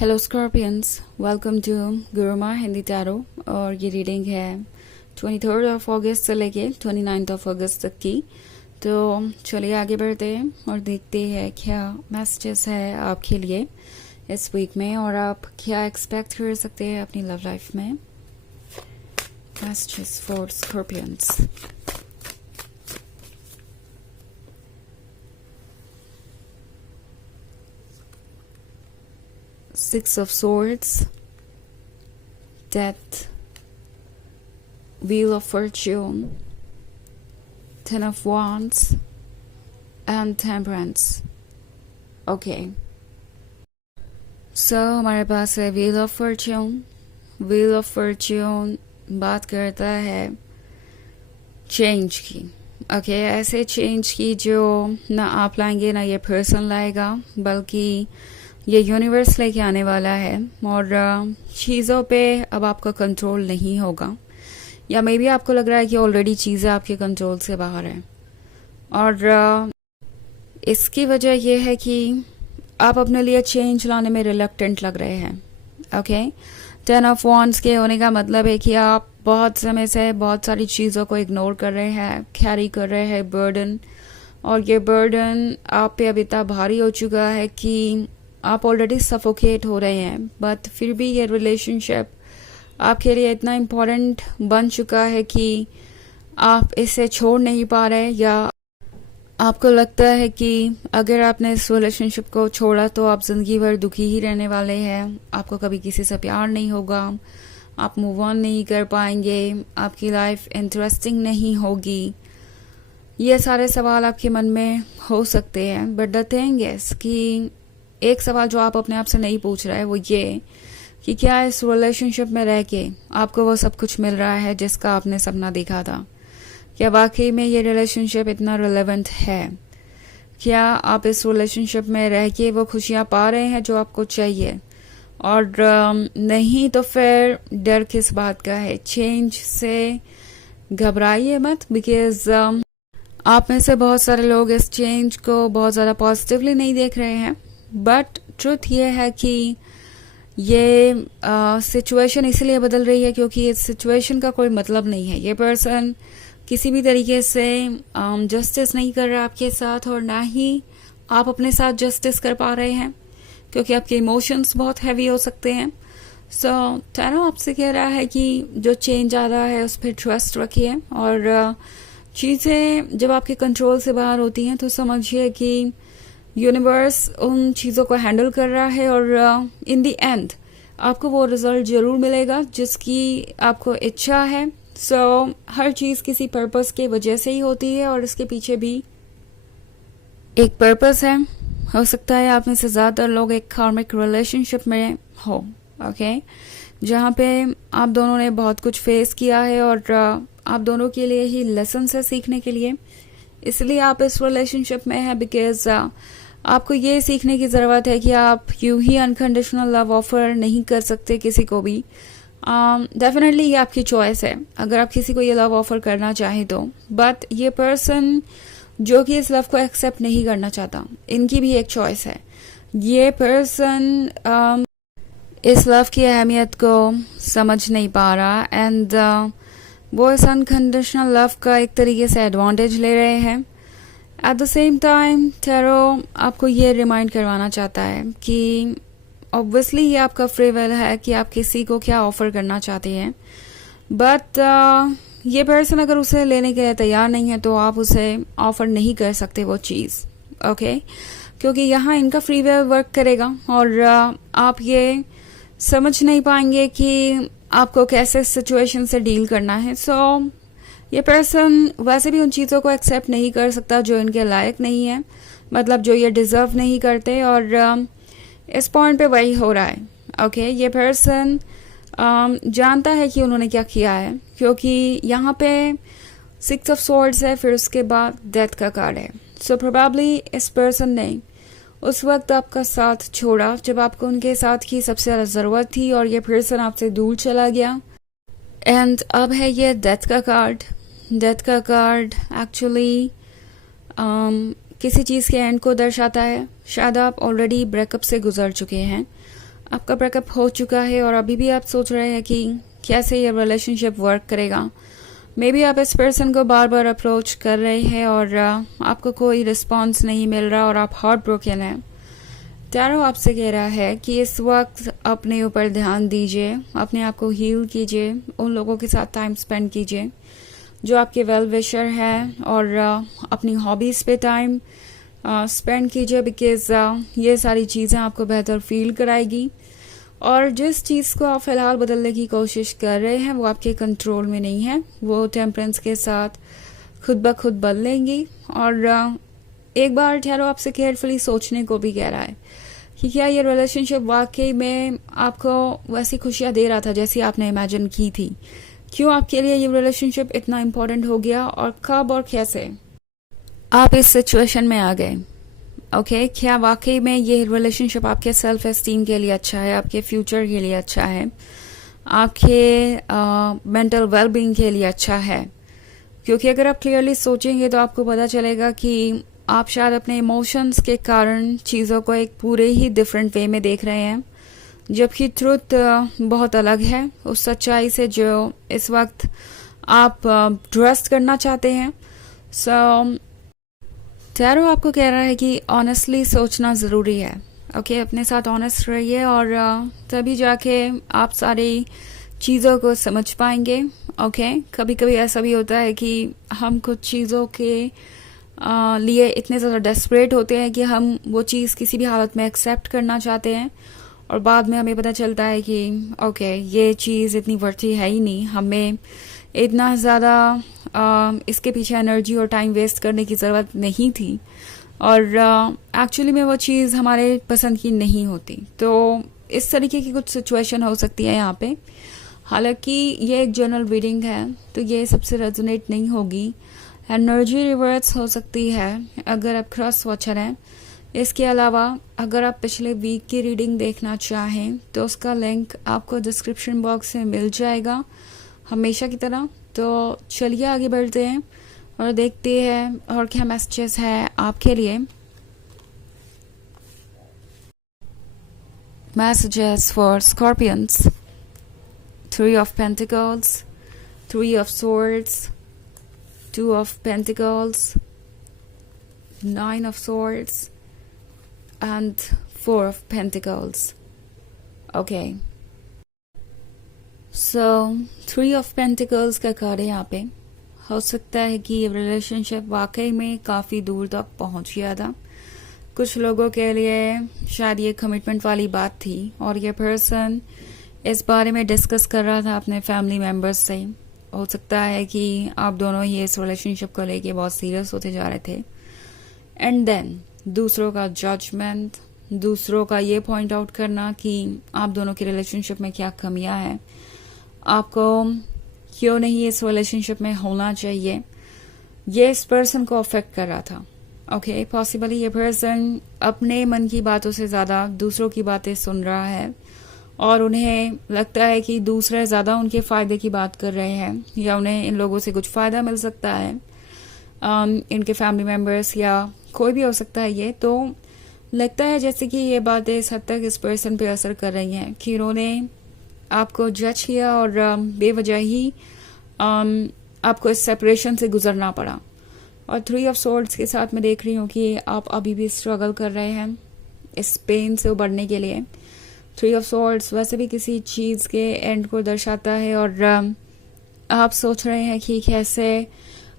Hello Scorpions, welcome to Gurumaa Hindi tarot. और ये reading है 23 अगस्त से लेके 29 अगस्त तक की। तो चलिए आगे बढ़ते हैं और देखते हैं क्या मैसेजेस है आपके लिए इस वीक में और आप क्या एक्सपेक्ट कर सकते हैं अपनी लव लाइफ में। Messages for Scorpions. Six of Swords, Death, Wheel of Fortune, Ten of Wands, and Temperance. Okay. So हमारे पास है Wheel of Fortune. Wheel of Fortune बात करता है चेंज की। ओके, ऐसे चेंज की जो ना आप लाएंगे ना ये पर्सन लाएगा, बल्कि ये यूनिवर्स लेके आने वाला है। और चीज़ों पे अब आपका कंट्रोल नहीं होगा, या मे बी आपको लग रहा है कि ऑलरेडी चीज़ें आपके कंट्रोल से बाहर हैं। और इसकी वजह यह है कि आप अपने लिए चेंज लाने में रिलक्टेंट लग रहे हैं। ओके, 10 ऑफ वॉन्ड्स के होने का मतलब है कि आप बहुत समय से बहुत सारी चीज़ों को इग्नोर कर रहे हैं, कैरी कर रहे हैं बर्डन। और ये बर्डन आप पे अब इतना भारी हो चुका है कि आप ऑलरेडी सफोकेट हो रहे हैं, बट फिर भी ये रिलेशनशिप आपके लिए इतना इम्पोर्टेंट बन चुका है कि आप इसे छोड़ नहीं पा रहे, या आपको लगता है कि अगर आपने इस रिलेशनशिप को छोड़ा तो आप ज़िंदगी भर दुखी ही रहने वाले हैं। आपको कभी किसी से प्यार नहीं होगा, आप मूव ऑन नहीं कर पाएंगे, आपकी लाइफ इंटरेस्टिंग नहीं होगी। ये सारे सवाल आपके मन में हो सकते हैं, बट द थिंग इज कि एक सवाल जो आप अपने आप से नहीं पूछ रहे वो ये कि क्या इस रिलेशनशिप में रह के आपको वो सब कुछ मिल रहा है जिसका आपने सपना देखा था। क्या वाकई में ये रिलेशनशिप इतना रिलेवेंट है? क्या आप इस रिलेशनशिप में रह के वो खुशियाँ पा रहे हैं जो आपको चाहिए? और नहीं तो फिर डर किस बात का है? चेंज से घबराइए मत, बिकॉज आप में से बहुत सारे लोग इस चेंज को बहुत ज़्यादा पॉजिटिवली नहीं देख रहे हैं। बट ट्रुथ ये है कि ये सिचुएशन इसलिए बदल रही है क्योंकि इस सिचुएशन का कोई मतलब नहीं है। ये पर्सन किसी भी तरीके से जस्टिस नहीं कर रहा आपके साथ, और ना ही आप अपने साथ जस्टिस कर पा रहे हैं, क्योंकि आपके इमोशंस बहुत हैवी हो सकते हैं। सो टैरो आपसे कह रहा है कि जो चेंज आ रहा है उस पर ट्रस्ट रखिए, और चीज़ें जब आपके कंट्रोल से बाहर होती हैं तो समझिए कि यूनिवर्स उन चीज़ों को हैंडल कर रहा है, और इन द एंड आपको वो रिजल्ट ज़रूर मिलेगा जिसकी आपको इच्छा है। सो हर चीज़ किसी पर्पस के वजह से ही होती है, और इसके पीछे भी एक पर्पस है। हो सकता है आप में से ज़्यादातर लोग एक कार्मिक रिलेशनशिप में हो, ओके, जहाँ पे आप दोनों ने बहुत कुछ फेस किया है, और आप दोनों के लिए ही लेसन है सीखने के लिए। इसलिए आप इस रिलेशनशिप में हैं, बिकॉज आपको ये सीखने की ज़रूरत है कि आप यूं ही अनकंडीशनल लव ऑफर नहीं कर सकते किसी को भी। डेफिनेटली ये आपकी चॉइस है अगर आप किसी को ये लव ऑफर करना चाहें तो, बट ये पर्सन जो कि इस लव को एक्सेप्ट नहीं करना चाहता, इनकी भी एक चॉइस है। ये पर्सन इस लव की अहमियत को समझ नहीं पा रहा, एंड वो इस अनकंडीशनल लव का एक तरीके से एडवांटेज ले रहे हैं। At the same time tarot आपको ये रिमाइंड करवाना चाहता है कि ऑब्वियसली ये आपका फ्री विल है कि आप किसी को क्या ऑफर करना चाहते हैं, बट ये पर्सन अगर उसे लेने के लिए तैयार नहीं है तो आप उसे ऑफर नहीं कर सकते वो चीज़, ओके, क्योंकि यहाँ इनका फ्री विल वर्क करेगा, और आप ये समझ नहीं पाएंगे कि आपको कैसे सिचुएशन से डील करना है। सो ये पर्सन वैसे भी उन चीज़ों को एक्सेप्ट नहीं कर सकता जो इनके लायक नहीं है, मतलब जो ये डिज़र्व नहीं करते, और इस पॉइंट पे वही हो रहा है। ओके, ये पर्सन जानता है कि उन्होंने क्या किया है, क्योंकि यहाँ पे 6 ऑफ स्वॉर्ड्स है, फिर उसके बाद डेथ का कार्ड है। सो प्रोबेबली इस पर्सन ने उस वक्त आपका साथ छोड़ा जब आपको उनके साथ की सबसे ज़्यादा ज़रूरत थी, और ये पर्सन आपसे दूर चला गया। एंड अब है ये डेथ का कार्ड। डेथ का कार्ड एक्चुअली किसी चीज़ के एंड को दर्शाता है। शायद आप ऑलरेडी ब्रेकअप से गुजर चुके हैं, आपका ब्रेकअप हो चुका है और अभी भी आप सोच रहे हैं कि कैसे ये रिलेशनशिप वर्क करेगा। मे बी आप इस पर्सन को बार बार अप्रोच कर रहे हैं और आपको कोई रिस्पॉन्स नहीं मिल रहा और आप हार्ट ब्रोकन हैं। टैरो आपसे कह रहा है कि इस वक्त अपने ऊपर ध्यान दीजिए, अपने आप को हील कीजिए, उन लोगों के साथ टाइम स्पेंड कीजिए जो आपके वेल विशर हैं, और अपनी हॉबीज़ पे टाइम स्पेंड कीजिए, बिकॉज ये सारी चीज़ें आपको बेहतर फील कराएगी। और जिस चीज़ को आप फिलहाल बदलने की कोशिश कर रहे हैं वो आपके कंट्रोल में नहीं है, वो टेम्परेंस के साथ खुद ब खुद बदलेंगी। और एक बार ठहरो, आपसे केयरफुली सोचने को भी कह रहा है कि क्या ये रिलेशनशिप वाकई में आपको वैसी खुशियाँ दे रहा था जैसी आपने इमेजिन की थी। क्यों आपके लिए ये रिलेशनशिप इतना इम्पोर्टेंट हो गया और कब और कैसे आप इस सिचुएशन में आ गए। ओके, क्या वाकई में ये रिलेशनशिप आपके सेल्फ एस्टीम के लिए अच्छा है, आपके फ्यूचर के लिए अच्छा है, आपके मेंटल वेलबींग के लिए अच्छा है। क्योंकि अगर आप क्लियरली सोचेंगे तो आपको पता चलेगा कि आप शायद अपने इमोशंस के कारण चीज़ों को एक पूरे ही डिफरेंट वे में देख रहे हैं, जबकि ट्रुथ बहुत अलग है उस सच्चाई से जो इस वक्त आप ट्रस्ट करना चाहते हैं। सो टैरो आपको कह रहा है कि ऑनेस्टली सोचना ज़रूरी है। ओके, अपने साथ ऑनेस्ट रहिए और तभी जाके आप सारी चीज़ों को समझ पाएंगे। ओके, कभी कभी ऐसा भी होता है कि हम कुछ चीज़ों के लिए इतने ज़्यादा डेस्परेट होते हैं कि हम वो चीज़ किसी भी हालत में एक्सेप्ट करना चाहते हैं और बाद में हमें पता चलता है कि ओके ये चीज़ इतनी वर्थी है ही नहीं, हमें इतना ज़्यादा इसके पीछे एनर्जी और टाइम वेस्ट करने की ज़रूरत नहीं थी और एक्चुअली में वो चीज़ हमारे पसंद की नहीं होती। तो इस तरीके की कुछ सिचुएशन हो सकती है यहाँ पे। हालांकि ये एक जनरल रीडिंग है तो ये सबसे रेजोनेट नहीं होगी, एनर्जी रिवर्स हो सकती है अगर आप क्रॉस वॉचर हैं। इसके अलावा अगर आप पिछले वीक की रीडिंग देखना चाहें तो उसका लिंक आपको डिस्क्रिप्शन बॉक्स में मिल जाएगा हमेशा की तरह। तो चलिए आगे बढ़ते हैं और देखते हैं और क्या मैसेजेस है आपके लिए। Messages for Scorpions, 3 of Pentacles, 3 of Swords, 2 of Pentacles, 9 of Swords and 4 of Pentacles. Okay. So 3 of Pentacles का कार्ड है यहाँ पे। हो सकता है कि ये रिलेशनशिप वाकई में काफ़ी दूर तक पहुँच गया था। कुछ लोगों के लिए शायद ये कमिटमेंट वाली बात थी और ये पर्सन इस बारे में डिस्कस कर रहा था अपने फैमिली मेम्बर्स से। हो सकता है कि आप दोनों ही इस रिलेशनशिप को लेके बहुत सीरियस होते जा रहे थे एंड देन दूसरों का जजमेंट, दूसरों का ये पॉइंट आउट करना कि आप दोनों की रिलेशनशिप में क्या कमियां हैं, आपको क्यों नहीं इस रिलेशनशिप में होना चाहिए, ये इस पर्सन को अफेक्ट कर रहा था। ओके, पॉसिबली ये पर्सन अपने मन की बातों से ज़्यादा दूसरों की बातें सुन रहा है और उन्हें लगता है कि दूसरे ज़्यादा उनके फ़ायदे की बात कर रहे हैं या उन्हें इन लोगों से कुछ फ़ायदा मिल सकता है, इनके फैमिली मेम्बर्स या कोई भी हो सकता है। ये तो लगता है जैसे कि ये बातें इस हद तक इस पर्सन पे असर कर रही हैं कि उन्होंने आपको जज किया और बेवजह ही आपको इस सेपरेशन से गुजरना पड़ा। और 3 of Swords के साथ मैं देख रही हूँ कि आप अभी भी स्ट्रगल कर रहे हैं इस पेन से उबरने के लिए। 3 of Swords वैसे भी किसी चीज़ के एंड को दर्शाता है और आप सोच रहे हैं कि कैसे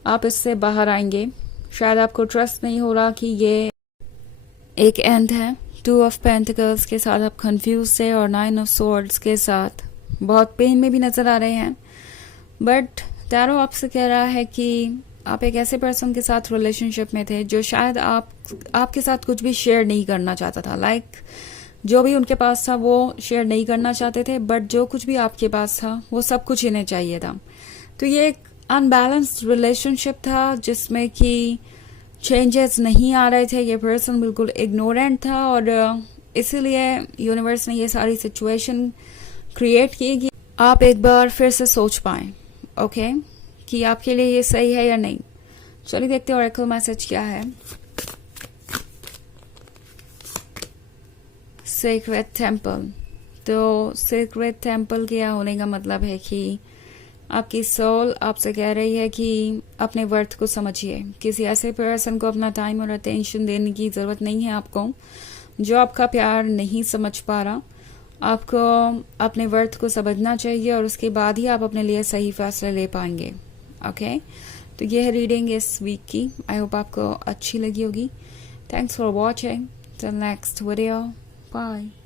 आप इससे बाहर आएंगे। शायद आपको ट्रस्ट नहीं हो रहा कि ये एक एंड है। 2 of Pentacles के साथ आप कंफ्यूज थे और 9 of Swords के साथ बहुत पेन में भी नज़र आ रहे हैं। बट टैरो आपसे कह रहा है कि आप एक ऐसे पर्सन के साथ रिलेशनशिप में थे जो शायद आपके साथ कुछ भी शेयर नहीं करना चाहता था। लाइक जो भी उनके पास था वो शेयर नहीं करना चाहते थे, बट जो कुछ भी आपके पास था वो सब कुछ इन्हें चाहिए था। तो ये एक अनबैलेंस्ड रिलेशनशिप था जिसमें कि चेंजेस नहीं आ रहे थे। ये पर्सन बिल्कुल इग्नोरेंट था और इसीलिए यूनिवर्स ने ये सारी सिचुएशन क्रिएट की कि आप एक बार फिर से सोच पाएं ओके कि आपके लिए ये सही है या नहीं। चलिए देखते हैं ऑरेकल मैसेज क्या है। Sacred Temple, तो सीक्रेट टेम्पल के होने का मतलब है कि आपकी सोल आपसे कह रही है कि अपने वर्थ को समझिए। किसी ऐसे पर्सन को अपना टाइम और अटेंशन देने की जरूरत नहीं है आपको, जो आपका प्यार नहीं समझ पा रहा। आपको अपने वर्थ को समझना चाहिए और उसके बाद ही आप अपने लिए सही फैसले ले पाएंगे। ओके, तो ये है रीडिंग इस वीक की। आई होप आपको अच्छी लगी होगी। Thanks for watching. Till next video, bye.